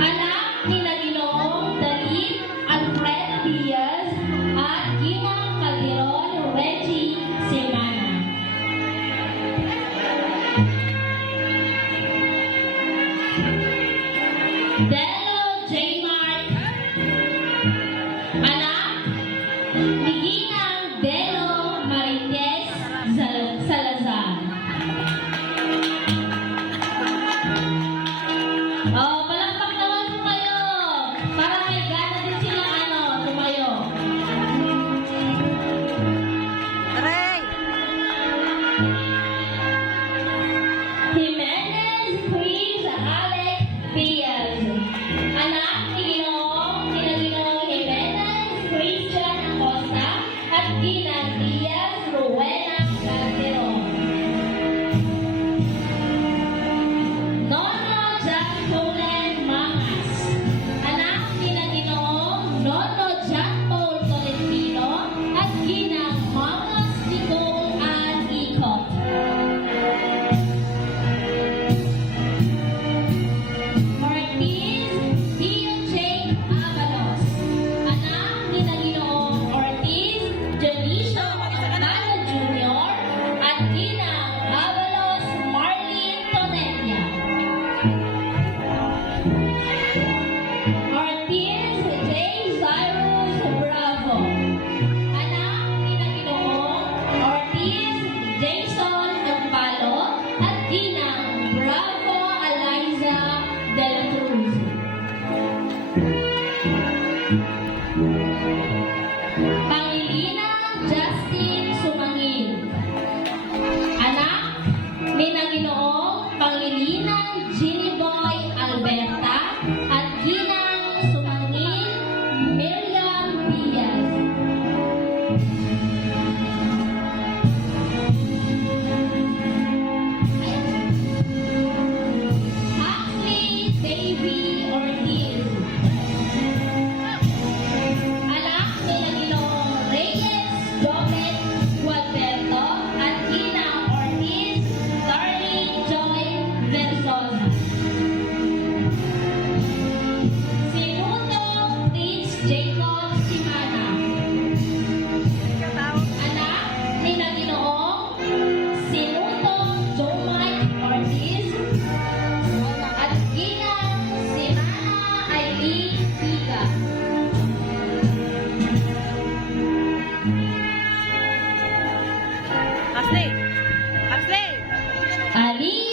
Anak ni Ginoong Dalit Alfred Diaz at Ginang Calderon Reggie Semana. Delo J. Mark. Anak ni Ginang Delo Marites Salazar. Oh, palakpak naman po kayo. Para may gana din silang tumayo. Aray! Jimenez Cruz Alec Diaz. Anak ni Ginoong Jimenez Christian Acosta at Ginang Diaz Rowena Calderon. Nono Jack Tolen Mangas. Anak ni Ginoong Nono Jack Paul Tolentino at Ginang Mangas Nicole Ann Ikot. Ortiz Dio Jake Avalos. Anak ni Ginoong Ortiz Dionisio Abalo Jr. at Ginang Avalos Marlene Tonella. Ortiz J. Cyrus Bravo. Anak ni Ginoong Ortiz Jason Ampalo at Ginang Bravo Eliza de la Cruz. Pangilinan Justin Sumangil. Anak ni Ginoong Pangilinan Ginny Boy Alberta at Ginang Sumangil Miriam Diaz. Huxley Davy Ortiz. Anak ni Ginoong Reyes Jomet Gualberto at Ginang Ortiz Darlene Joy Versosa. Sinuto Prince Jacob Simana. Anak ni Ginoong Sinuto Joe Mike Ortiz at Ginang Simana Aileen Higa. Ashley! Ashley! Aliyah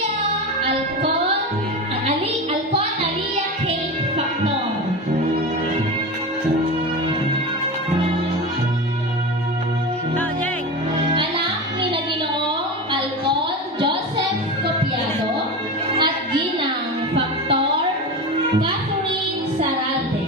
Kate Factor. Now, Jake! Anak ni Ginoong Alcon Joseph Copiado at Ginang Factor Catherine Sarante.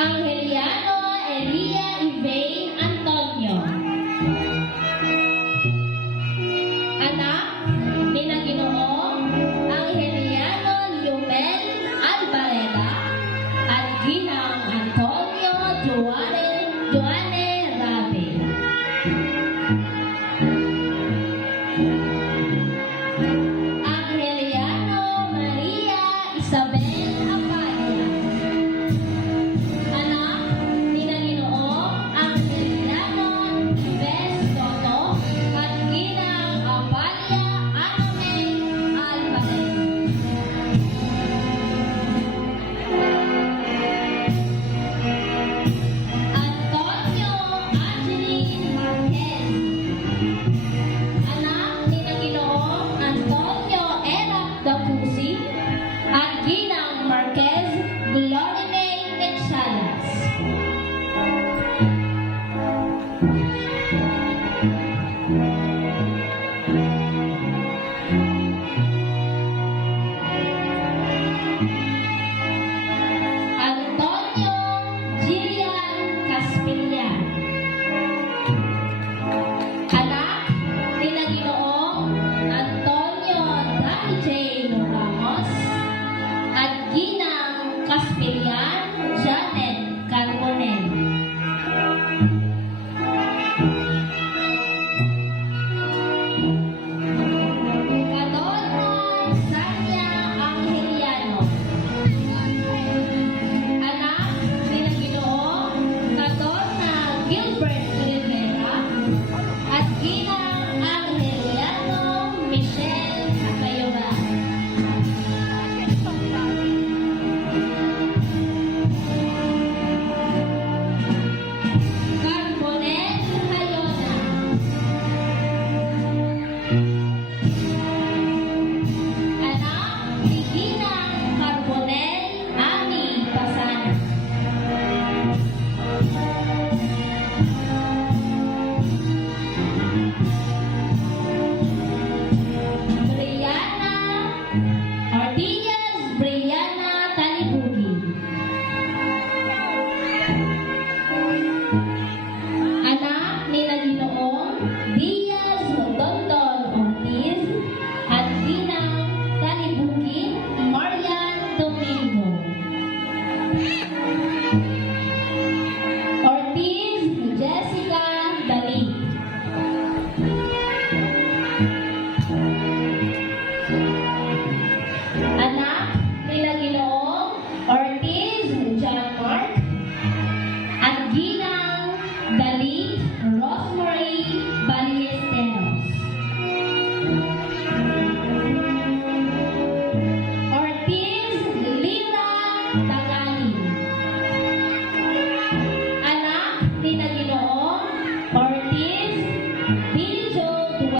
Angeliano Elia Yvain Antonio. Anak ni Ginoong Angeliano Lumel Albareda at Ginang Antonio Joane Rabe. Angeliano Maria Isabel Apaya. Anak ni Ginoong Angeliano Ives Toto at Ginang Amalia Anamel Alvarez. Antonio Angeline Marquez. Billy Joe